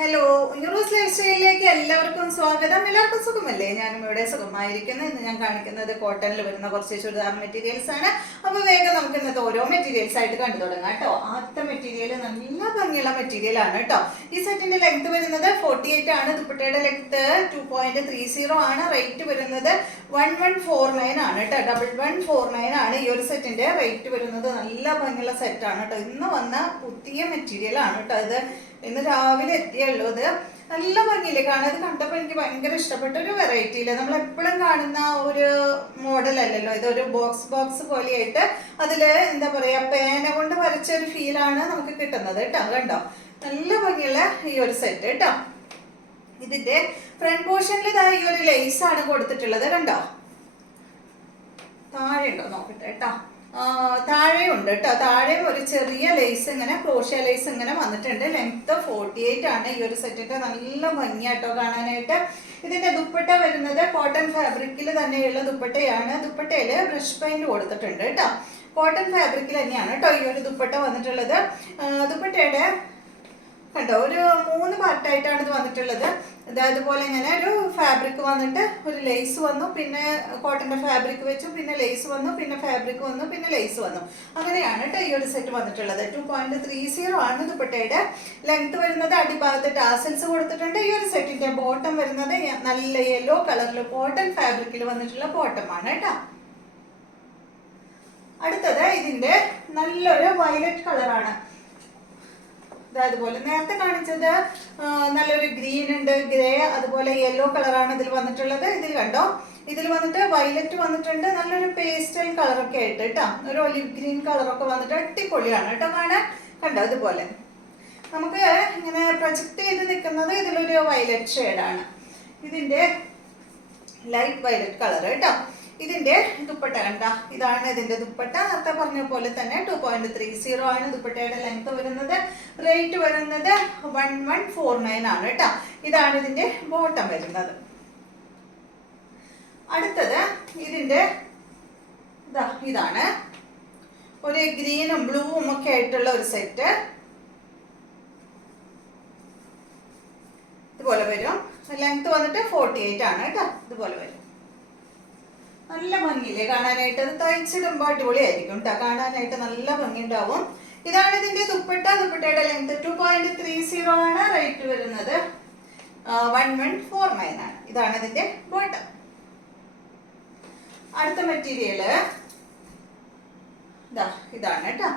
Hello, euros life സ്റ്റൈലിലേക്ക് എല്ലാവർക്കും സ്വാഗതം. എല്ലാവർക്കും സുഖമല്ലേ? ഞാനും ഇവിടെ സുഖമായിരിക്കുന്നു. ഇന്ന് ഞാൻ കാണിക്കുന്നത് കോട്ടണിൽ വരുന്ന കുറച്ച് ചുരിദാർ മെറ്റീരിയൽസ് ആണ്. അപ്പോൾ വേഗം നമുക്ക് ഇന്നത്തെ ഓരോ മെറ്റീരിയൽസ് ആയിട്ട് കണ്ടു തുടങ്ങാം കേട്ടോ. ആദ്യത്തെ മെറ്റീരിയൽ നല്ല ഭംഗിയുള്ള മെറ്റീരിയൽ ആണ് കേട്ടോ. ഈ സെറ്റിന്റെ ലെങ്ത് വരുന്നത് 48 ആണ്. ദുപ്പട്ടയുടെ ലെങ്ത് 2.30 ആണ്. റേറ്റ് വരുന്നത് 1149 ആണ് കേട്ടോ. 1149 ആണ് ഈ ഒരു സെറ്റിന്റെ റേറ്റ് വരുന്നത്. നല്ല ഭംഗിയുള്ള സെറ്റാണ് കേട്ടോ. ഇന്ന് വന്ന പുതിയ മെറ്റീരിയൽ ആണ് കേട്ടോ. ഇത് ഇന്ന് രാവിലെ എത്തിയുള്ളൂ. ഇത് നല്ല ഭംഗിയില്ലേ കാണാൻ. ഇത് കണ്ടപ്പോൾ എനിക്ക് ഭയങ്കര ഇഷ്ടപ്പെട്ട ഒരു വെറൈറ്റിയില്ല. നമ്മൾ എപ്പോഴും കാണുന്ന ഒരു മോഡൽ അല്ലല്ലോ. ഇതൊരു ബോക്സ് പോലെയായിട്ട് അതിൽ എന്താ പറയാ, പേന കൊണ്ട് വരച്ച ഒരു ഫീലാണ് നമുക്ക് കിട്ടുന്നത് കേട്ടോ. കണ്ടോ, നല്ല ഭംഗിയുള്ള ഈ ഒരു സെറ്റ് കേട്ടോ. ഇതിന്റെ ഫ്രണ്ട് പോർഷനിൽ ഇതാ ഈ ഒരു ലേസ് ആണ് കൊടുത്തിട്ടുള്ളത്. കണ്ടോ, താഴെ ഉണ്ടോ നോക്കട്ടെ കേട്ടോ. താഴെയുണ്ട് കേട്ടോ. താഴെയും ഒരു ചെറിയ ലേസ് ഇങ്ങനെ ക്രോഷ്യ ലേസ് ഇങ്ങനെ വന്നിട്ടുണ്ട്. ലെങ്ത് 48 ആണ് ഈ ഒരു സെറ്റിന്റെ. നല്ല ഭംഗിയാട്ടോ കാണാനായിട്ട്. ഇതിന്റെ ദുപ്പട്ട വരുന്നത് കോട്ടൺ ഫാബ്രിക്കിൽ തന്നെയുള്ള ദുപ്പട്ടയാണ്. ദുപ്പട്ടയില് ബ്രഷ് പെയിന്റ് കൊടുത്തിട്ടുണ്ട് കേട്ടോ. കോട്ടൺ ഫാബ്രിക്കിൽ തന്നെയാണ് കേട്ടോ ഈ ഒരു ദുപ്പട്ട വന്നിട്ടുള്ളത്. ദുപ്പട്ടയുടെ കണ്ടോ, ഒരു 3 പാർട്ടായിട്ടാണ് ഇത് വന്നിട്ടുള്ളത്. അതുപോലെ ഇങ്ങനെ ഒരു ഫാബ്രിക് വന്നിട്ട് ഒരു ലേസ് വന്നു, പിന്നെ കോട്ടന്റെ ഫാബ്രിക് വെച്ചു, പിന്നെ ലേസ് വന്നു, പിന്നെ ഫാബ്രിക് വന്നു, പിന്നെ ലേസ് വന്നു. അങ്ങനെയാണ് കേട്ടോ ഈ ഒരു സെറ്റ് വന്നിട്ടുള്ളത്. 2.30 ആണ് ദുപ്പട്ടയുടെ ലെങ്ത് വരുന്നത്. അടിഭാഗത്ത് ടാസൽസ് കൊടുത്തിട്ടുണ്ട്. ഈ ഒരു സെറ്റിന്റെ ബോട്ടം വരുന്നത് നല്ല യെല്ലോ കളറിൽ കോട്ടൺ ഫാബ്രിക്കിൽ വന്നിട്ടുള്ള ബോട്ടമാണ് കേട്ടോ. അടുത്തത് ഇതിന്റെ നല്ലൊരു വയലറ്റ് കളറാണ്. അതുപോലെ നേരത്തെ കാണിച്ചത് നല്ലൊരു ഗ്രീൻ ഉണ്ട്, ഗ്രേ, അതുപോലെ യെല്ലോ കളറാണ് ഇതിൽ വന്നിട്ടുള്ളത്. ഇതിൽ കണ്ടോ, ഇതിൽ വന്നിട്ട് വയലറ്റ് വന്നിട്ടുണ്ട്. നല്ലൊരു പേസ്റ്റൽ കളറൊക്കെ ആയിട്ട് കേട്ടോ. ഒരു ഒലിവ് ഗ്രീൻ കളറൊക്കെ വന്നിട്ട് അടിപൊളിയാണ് കേട്ടോ കാണാൻ. കണ്ടോ, ഇതുപോലെ നമുക്ക് ഇങ്ങനെ പ്രൊജക്ട് ചെയ്ത് നിൽക്കുന്നത് ഇതിലൊരു വയലറ്റ് ഷെയ്ഡാണ്. ഇതിന്റെ ലൈറ്റ് വയലറ്റ് കളർ കേട്ടോ. ഇതിന്റെ ദുപ്പട്ട കണ്ട, ഇതാണ് ഇതിന്റെ ദുപ്പട്ട. നേരത്തെ പറഞ്ഞ പോലെ തന്നെ 2.30 ആണ് ദുപ്പട്ടയുടെ ലെങ്ത് വരുന്നത്. റേറ്റ് വരുന്നത് 1149 ആണ് കേട്ടോ. ഇതാണ് ഇതിന്റെ ബോട്ടം വരുന്നത്. അടുത്തത് ഇതിന്റെ ഇതാണ് ഒരു ഗ്രീനും ബ്ലൂവും ഒക്കെ ആയിട്ടുള്ള ഒരു സെറ്റ്. ഇതുപോലെ വരും. ലെങ്ത് വന്നിട്ട് 48 ആണ് കേട്ടോ. ഇതുപോലെ വരും. നല്ല ഭംഗിയില്ലേ കാണാനായിട്ട്. അത് തയ്ച്ചിടുമ്പോൾ അടിപൊളിയായിരിക്കും കേട്ടോ. കാണാനായിട്ട് നല്ല ഭംഗി ഉണ്ടാവും. ഇതാണ് ഇതിന്റെ ദുപ്പട്ട. ദുപ്പട്ടയുടെ ലെങ്ത് 2.30 ആണ്. റേറ്റ് വരുന്നത് 1149 ആണ്. ഇതാണ് ഇതിന്റെ ബോട്ടം. അടുത്ത മെറ്റീരിയല് ഇതാണ് കേട്ടോ.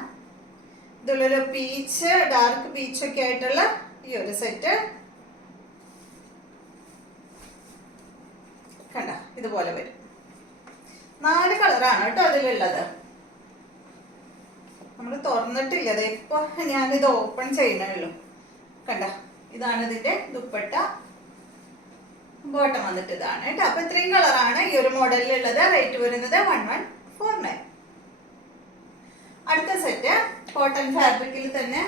ഇതിലൊരു പീച്ച്, ഡാർക്ക് പീച്ച് ഒക്കെ ആയിട്ടുള്ള ഈ ഒരു സെറ്റ് കണ്ട, ഇതുപോലെ വരും. 4 കളറാണ് കേട്ടോ അതിലുള്ളത്. നമ്മൾ തുറന്നിട്ടില്ല, ഇപ്പൊ ഞാനിത് ഓപ്പൺ ചെയ്യണുള്ളൂ. കണ്ട, ഇതാണ് ഇതിന്റെ ദുപ്പട്ട. ബോട്ടം വന്നിട്ട് ഇതാണ് കേട്ടോ. അപ്പൊ ഇത്രയും കളറാണ് ഈ ഒരു മോഡലിലുള്ളത്. റേറ്റ് വരുന്നത് 1149. അടുത്ത സെറ്റ് കോട്ടൺ ഫാബ്രിക്കിൽ തന്നെ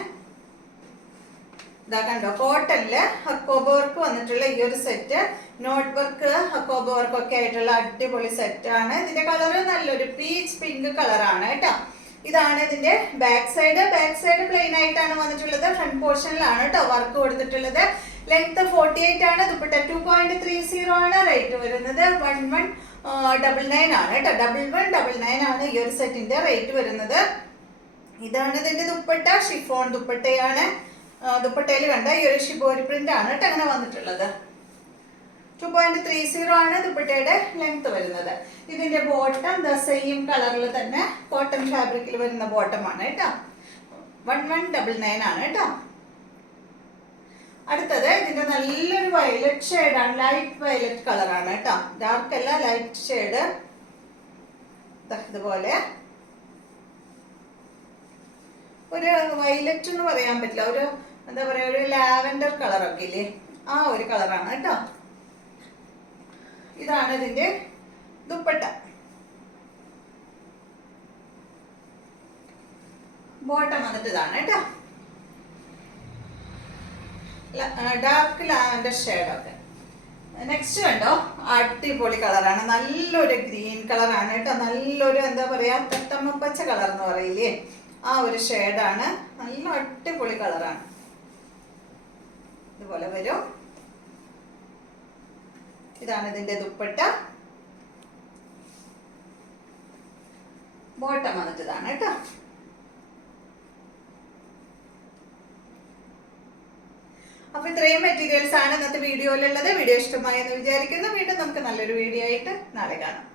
ഇതാ കണ്ടോ. കോട്ടണില് ഹക്കോബ വർക്ക് വന്നിട്ടുള്ള ഈ ഒരു set, knot work, Hakoba work ഒക്കെ ആയിട്ടുള്ള അടിപൊളി സെറ്റ് ആണ്. ഇതിന്റെ കളർ നല്ലൊരു പീച്ച് പിങ്ക് കളറാണ് കേട്ടോ. ഇതാണ് ഇതിന്റെ back side. Back side plain ആയിട്ടാണ് വന്നിട്ടുള്ളത്. ഫ്രണ്ട് പോർഷനിലാണ് കേട്ടോ വർക്ക് കൊടുത്തിട്ടുള്ളത്. ലെങ്ത് 48 ആണ്. ദുപ്പട്ട 2.30 ആണ്. റേറ്റ് വരുന്നത് 1199 ആണ് കേട്ടോ. 1199 ആണ് ഈ ഒരു സെറ്റിന്റെ റേറ്റ് വരുന്നത്. ഇതാണ് ഇതിന്റെ ദുപ്പട്ട. ഷിഫോൺ ദുപ്പട്ടയാണ്. ദുപ്പട്ടയിൽ കണ്ട ഈ ഒരു ഷിബോരി പ്രിന്റ് ആണ് കേട്ടോ അങ്ങനെ വന്നിട്ടുള്ളത്. 2.30 ആണ് ദുപ്പട്ടയുടെ ലെങ്ത് വരുന്നത്. ഇതിന്റെ ബോട്ടം സെയിം കളറിൽ തന്നെ കോട്ടൺ ഫാബ്രിക്കിൽ വരുന്ന ബോട്ടമാണ് കേട്ടോ. 1199 ആണ് കേട്ടോ. അടുത്തത് ഇതിന്റെ നല്ലൊരു വയലറ്റ് ഷെയ്ഡാണ്. ലൈറ്റ് വയലറ്റ് കളറാണ് കേട്ടോ. ഡാർക്ക് അല്ല, ലൈറ്റ് ഷെയ്ഡ്. ഇതുപോലെ ഒരു വയലറ്റ് എന്ന് പറയാൻ പറ്റില്ല, ഒരു എന്താ പറയാ, ഒരു ലാവൻഡർ കളറൊക്കെ ഇല്ലേ, ആ ഒരു കളറാണ് കേട്ടോ. ഇതാണ് ഇതിന്റെ ദുപ്പട്ട. ബോട്ടം വന്നിട്ട് ഇതാണ് കേട്ടോ. Dark lavender ഷെയ്ഡൊക്കെ. നെക്സ്റ്റ് കണ്ടോ, അടിപൊളി കളറാണ്. നല്ലൊരു ഗ്രീൻ കളറാണ് കേട്ടോ. നല്ലൊരു എന്താ പറയാ, തത്തമ്മപ്പച്ച കളർ എന്ന് പറയില്ലേ, ആ ഒരു ഷെയ്ഡാണ്. നല്ല അടിപൊളി കളറാണ്. ഇതുപോലെ വരും. ഇതാണ് ഇതിന്റെ ദുപ്പട്ട. ബോട്ടം വന്നിട്ട് ഇതാണ് കേട്ടോ. അപ്പൊ ഇത്രയും മെറ്റീരിയൽസ് ആണ് ഇന്നത്തെ വീഡിയോയിലുള്ളത്. വീഡിയോ ഇഷ്ടമായി എന്ന് വിചാരിക്കുന്നു. വീണ്ടും നമുക്ക് നല്ലൊരു വീഡിയോ ആയിട്ട് നാളെ കാണാം.